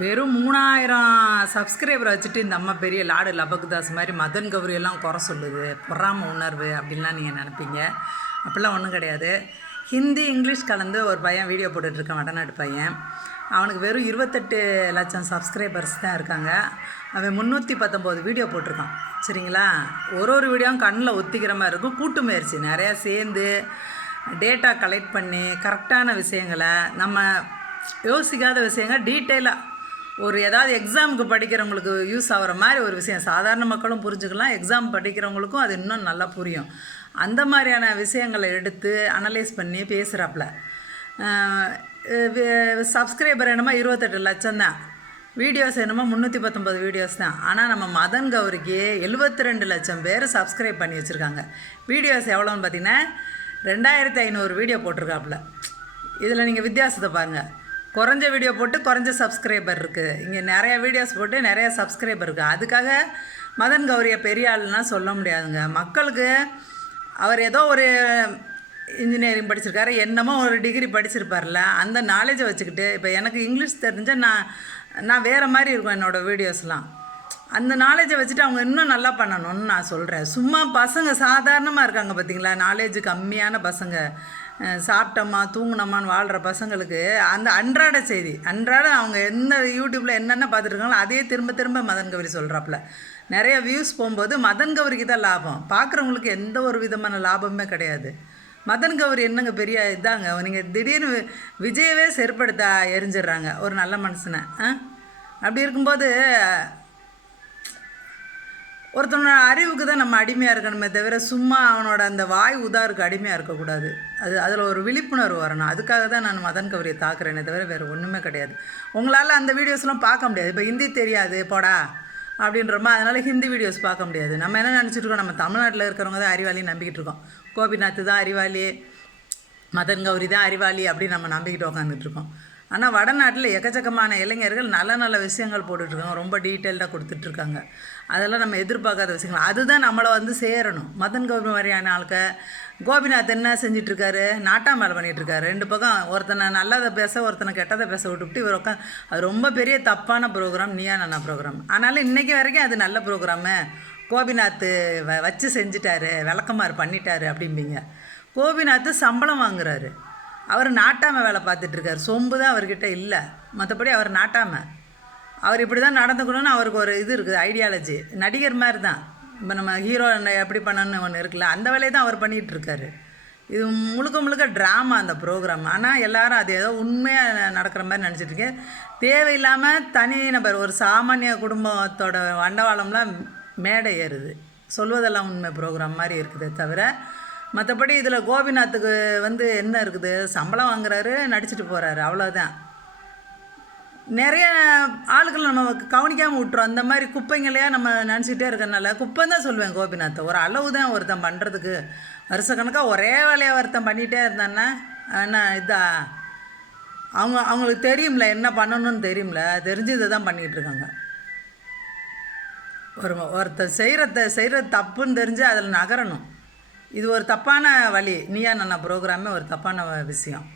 வெறும் மூணாயிரம் சப்ஸ்கிரைபர் வச்சுட்டு இந்த அம்மா பெரிய லாடு லபக்தாஸ் மாதிரி மதன் கௌரி எல்லாம் குறை சொல்லுது. பொறாம உணர்வு அப்படின்லாம் நீங்கள் நினைப்பீங்க. அப்படிலாம் ஒன்றும் கிடையாது. ஹிந்தி இங்கிலீஷ் கலந்து ஒரு பையன் வீடியோ போட்டுட்ருக்கான் வடநாட்டு பையன். அவனுக்கு வெறும் இருபத்தெட்டு லட்சம் சப்ஸ்கிரைபர்ஸ் தான் இருக்காங்க. அவன் முந்நூற்றி பத்தொம்போது வீடியோ போட்டிருக்கான். சரிங்களா? ஒரு ஒரு வீடியோவும் கண்ணில் ஒத்திக்கிற மாதிரி இருக்கும். கூட்டு முயற்சி. நிறையா சேர்ந்து டேட்டா கலெக்ட் பண்ணி கரெக்டான விஷயங்களை நம்ம யோசிக்காத விஷயங்கள் டீட்டெயிலாக ஒரு ஏதாவது எக்ஸாமுக்கு படிக்கிறவங்களுக்கு யூஸ் ஆகிற மாதிரி ஒரு விஷயம். சாதாரண மக்களும் புரிஞ்சுக்கலாம். எக்ஸாம் படிக்கிறவங்களுக்கும் அது இன்னும் நல்லா புரியும். அந்த மாதிரியான விஷயங்களை எடுத்து அனலைஸ் பண்ணி பேசுகிறாப்புல சப்ஸ்கிரைபர் என்னமோ இருபத்தெட்டு லட்சம் தான். வீடியோஸ் என்னமோ முந்நூற்றி பத்தொம்பது வீடியோஸ் தான். ஆனால் நம்ம மதன் கௌரிக்கு எழுபத்தி ரெண்டு லட்சம் பேர் சப்ஸ்கிரைப் பண்ணி வச்சுருக்காங்க. வீடியோஸ் எவ்வளோன்னு பார்த்தீங்கன்னா ரெண்டாயிரத்தி ஐநூறு வீடியோ போட்டிருக்காப்புல இதில் நீங்கள் வித்தியாசத்தை பாருங்கள் குறைஞ்ச வீடியோ போட்டு குறைஞ்ச சப்ஸ்கிரைபர் இருக்குது இங்கே நிறைய வீடியோஸ் போட்டு நிறைய சப்ஸ்கிரைபர் இருக்குது அதுக்காக மதன் கௌரியை பெரிய ஆளுன்னா சொல்ல முடியாதுங்க. மக்களுக்கு அவர் ஏதோ ஒரு இன்ஜினியரிங் படிச்சிருக்காரு என்னமோ ஒரு டிகிரி படிச்சிருப்பார்ல அந்த நாலேஜை வச்சுக்கிட்டு இப்போ எனக்கு இங்கிலீஷ் தெரிஞ்சால் நான் நான் வேறு மாதிரி இருக்கும் என்னோடய வீடியோஸ்லாம் அந்த நாலேஜை வச்சுட்டு அவங்க இன்னும் நல்லா பண்ணணும்னு நான் சொல்கிறேன் சும்மா பசங்க சாதாரணமாக இருக்காங்க பார்த்தீங்களா நாலேஜ் கம்மியான பசங்க. சாப்பிட்டோமா தூங்கினோமான்னு வாழ்கிற பசங்களுக்கு அந்த அன்றாட செய்தி அன்றாட அவங்க எந்த யூடியூப்பில் என்னென்ன பார்த்துருக்காங்களோ அதே திரும்ப திரும்ப மதன் கௌரி சொல்கிறாப்புல நிறைய வியூஸ் போகும்போது மதன் கௌரிக்கு தான் லாபம். பார்க்குறவங்களுக்கு எந்த ஒரு விதமான லாபமே கிடையாது. மதன் கௌரி என்னங்க பெரிய இதாங்க? நீங்கள் திடீர்னு விஜயவே செருப்படுத்த எரிஞ்சிடுறாங்க. ஒரு நல்ல மனுஷனை. ஆ அப்படி இருக்கும்போது ஒருத்தனோட அறிவுக்கு தான் நம்ம அடிமையாக இருக்கணுமே தவிர சும்மா அவனோட அந்த வாய் உதாருக்கு அடிமையாக இருக்கக்கூடாது. அது அதில் ஒரு விழிப்புணர்வு வரணும். அதுக்காக தான் நான் மதன் கௌரியை தாக்குறேனே தவிர வேறு ஒன்றுமே கிடையாது. உங்களால் அந்த வீடியோஸ்லாம் பார்க்க முடியாது. இப்போ ஹிந்தி தெரியாது போடா அப்படின்றமா அதனால் ஹிந்தி வீடியோஸ் பார்க்க முடியாது. நம்ம என்ன நினச்சிட்டு இருக்கோம்? நம்ம தமிழ்நாட்டில் இருக்கிறவங்க தான் அறிவாளின்னு நம்பிக்கிட்டு இருக்கோம். கோபிநாத் தான் அறிவாளி மதன் கௌரி தான் அறிவாளி அப்படின்னு நம்ம நம்பிக்கிட்டு உட்காந்துட்டு இருக்கோம். ஆனால் வடநாட்டில் எக்கச்சக்கமான இளைஞர்கள் நல்ல நல்ல விஷயங்கள் போட்டுட்ருக்காங்க. ரொம்ப டீட்டெயில்டாக கொடுத்துட்ருக்காங்க. அதெல்லாம் நம்ம எதிர்பார்க்காத விஷயங்கள். அதுதான் நம்மளை வந்து சேரணும். மதன் கோபி மாதிரியான ஆளுக்க கோபிநாத் என்ன செஞ்சிட்ருக்காரு? நாட்டாமலை பண்ணிகிட்ருக்காரு ரெண்டு பக்கம் ஒருத்தனை நல்லதை பேச ஒருத்தனை கெட்டதை பேச விட்டுவிட்டு இவர் உட்கா அது ரொம்ப பெரிய தப்பான ப்ரோக்ராம் நீயா நானா ப்ரோக்ராம் ஆனாலும் இன்றைக்கி வரைக்கும் அது நல்ல ப்ரோக்ராமு கோபிநாத் வ வச்சு செஞ்சிட்டாரு. விளக்கமாறு பண்ணிட்டாரு அப்படிம்பீங்க. கோபிநாத் சம்பளம் வாங்குறாரு. அவர் நாட்டாமல் வேலை பார்த்துட்ருக்கார் சொம்பு தான் அவர்கிட்ட இல்லை. மற்றபடி அவர் நாட்டாமல் அவர் இப்படி தான் நடந்துக்கணும்னு அவருக்கு ஒரு இது இருக்குது ஐடியாலஜி நடிகர் மாதிரி தான் இப்போ நம்ம ஹீரோ எப்படி பண்ணணும்னு ஒன்று இருக்குல்ல அந்த வேலையை தான் அவர் பண்ணிகிட்ருக்காரு இது முழுக்க முழுக்க ட்ராமா அந்த ப்ரோக்ராம் ஆனால் எல்லாரும் அது ஏதோ உண்மையாக நடக்கிற மாதிரி நினச்சிட்டு இருக்கேன். தேவையில்லாமல் தனி நபர் ஒரு சாமானிய குடும்பத்தோட வண்டவாளம்லாம் மேடை ஏறுது. சொல்வதெல்லாம் உண்மை ப்ரோக்ராம் மாதிரி இருக்குதே தவிர மற்றபடி இதில் கோபிநாத்துக்கு வந்து என்ன இருக்குது? சம்பளம் வாங்குறாரு நடிச்சிட்டு போகிறாரு அவ்வளோதான் நிறைய ஆளுகளை நம்ம கவனிக்காமல் விட்டுறோம். அந்த மாதிரி குப்பைங்களையா நம்ம நினச்சிட்டே இருக்கிறனால குப்பை தான் சொல்லுவேன் கோபிநாத்தை ஒரு அளவு தான் ஒருத்தன் பண்ணுறதுக்கு வருஷக்கணக்காக ஒரே வேலையை ஒருத்தன் பண்ணிகிட்டே இருந்தான்னா என்ன இதா? அவங்க அவங்களுக்கு தெரியும்ல என்ன பண்ணணும்னு தெரியும்ல. தெரிஞ்சு இதை தான் பண்ணிக்கிட்டு இருக்காங்க. ஒரு ஒருத்தர் செய்கிறத செய்கிற தப்புன்னு தெரிஞ்சு அதில் நகரணும். இது ஒரு தப்பான வழி. நீயா நன்னா ப்ரோக்ராமே ஒரு தப்பான விஷயம்.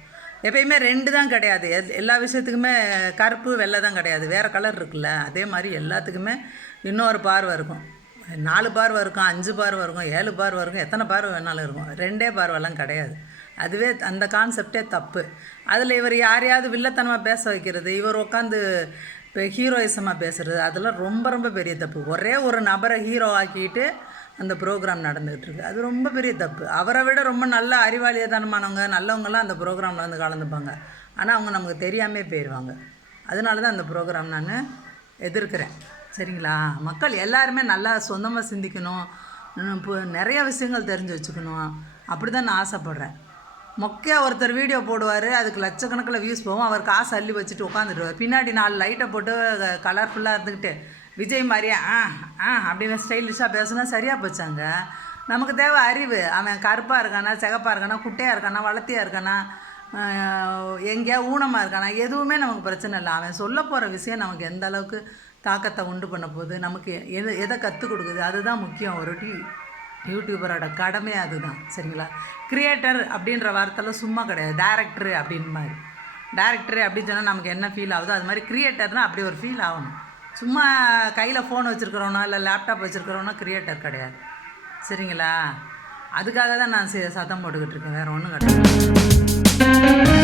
எப்பயுமே ரெண்டு தான் கிடையாது. எல்- எல்லா விஷயத்துக்குமே கருப்பு வெள்ளை தான் கிடையாது. வேறு கலர் இருக்குல்ல. அதே மாதிரி எல்லாத்துக்குமே இன்னொரு பார்வை இருக்கும். நாலு பார்வை இருக்கும் அஞ்சு பார்வை இருக்கும் ஏழு பார்வை இருக்கும் எத்தனை பார்வை வேணாலும் இருக்கும். ரெண்டே பார்வைலாம் கிடையாது. அதுவே அந்த கான்செப்டே தப்பு. அதில் இவர் யாரையாவது வில்லத்தனமாக பேச வைக்கிறது இவர் உட்காந்து இப்போ ஹீரோயிசமாக பேசுகிறது அதெல்லாம் ரொம்ப ரொம்ப பெரிய தப்பு. ஒரே ஒரு நபரை ஹீரோ ஆக்கிட்டு அந்த ப்ரோக்ராம் நடந்துகிட்ருக்கு அது ரொம்ப பெரிய தப்பு. அவரை விட ரொம்ப நல்ல அறிவாளியதானமானவங்க நல்லவங்களாம் அந்த ப்ரோக்ராமில் வந்து கலந்துப்பாங்க. ஆனால் அவங்க நமக்கு தெரியாமே போயிடுவாங்க அதனால தான் அந்த ப்ரோக்ராம் நான் எதிர்க்கிறேன். சரிங்களா? மக்கள் எல்லாருமே நல்லா சொந்தமாக சிந்திக்கணும். இப்போ நிறைய விஷயங்கள் தெரிஞ்சு வச்சுக்கணும். அப்படி தான் நான் ஆசைப்பட்றேன். மொக்கையா ஒருத்தர் வீடியோ போடுவார் அதுக்கு லட்சக்கணக்கில் வியூஸ் போகும். அவர் காசு அள்ளி வச்சுட்டு உட்காந்துருவார் பின்னாடி நாலு லைட்டை போட்டு கலர்ஃபுல்லாக இருந்துக்கிட்டு விஜய் மாதிரியே ஆ ஆ அப்படின்னு ஸ்டைலிஷாக பேசுனா சரியாக போச்சாங்க? நமக்கு தேவை அறிவு. அவன் கருப்பாக இருக்கானா சிகப்பாக இருக்கானா குட்டையாக இருக்கானா வளர்த்தியாக இருக்கானா எங்கேயா ஊனமாக இருக்கானா எதுவுமே நமக்கு பிரச்சனை இல்லை. அவன் சொல்ல போகிற விஷயம் நமக்கு எந்த அளவுக்கு தாக்கத்தை உண்டு பண்ண போகுது நமக்கு எது எதை கற்றுக் கொடுக்குது அதுதான் முக்கியம். ஒரு டி யூடியூபரோட கடமை அதுதான் சரிங்களா? கிரியேட்டர் அப்படின்ற வார்த்தைலாம் சும்மா கிடையாது. டேரக்டரு அப்படின்னு மாதிரி டேரக்டரு அப்படின்னு சொன்னால் நமக்கு என்ன ஃபீல் ஆகுதோ அது மாதிரி கிரியேட்டர்னால் அப்படி ஒரு ஃபீல் ஆகணும். சும்மா கையில் ஃபோன் வச்சுருக்கிறவனோ இல்லை லேப்டாப் வச்சுருக்கிறவனோ கிரியேட்டர் கிடையாது. சரிங்களா? அதுக்காக தான் நான் சே- சத்தம் போட்டுக்கிட்டு இருக்கேன். வேறு ஒன்றும் கிடையாது.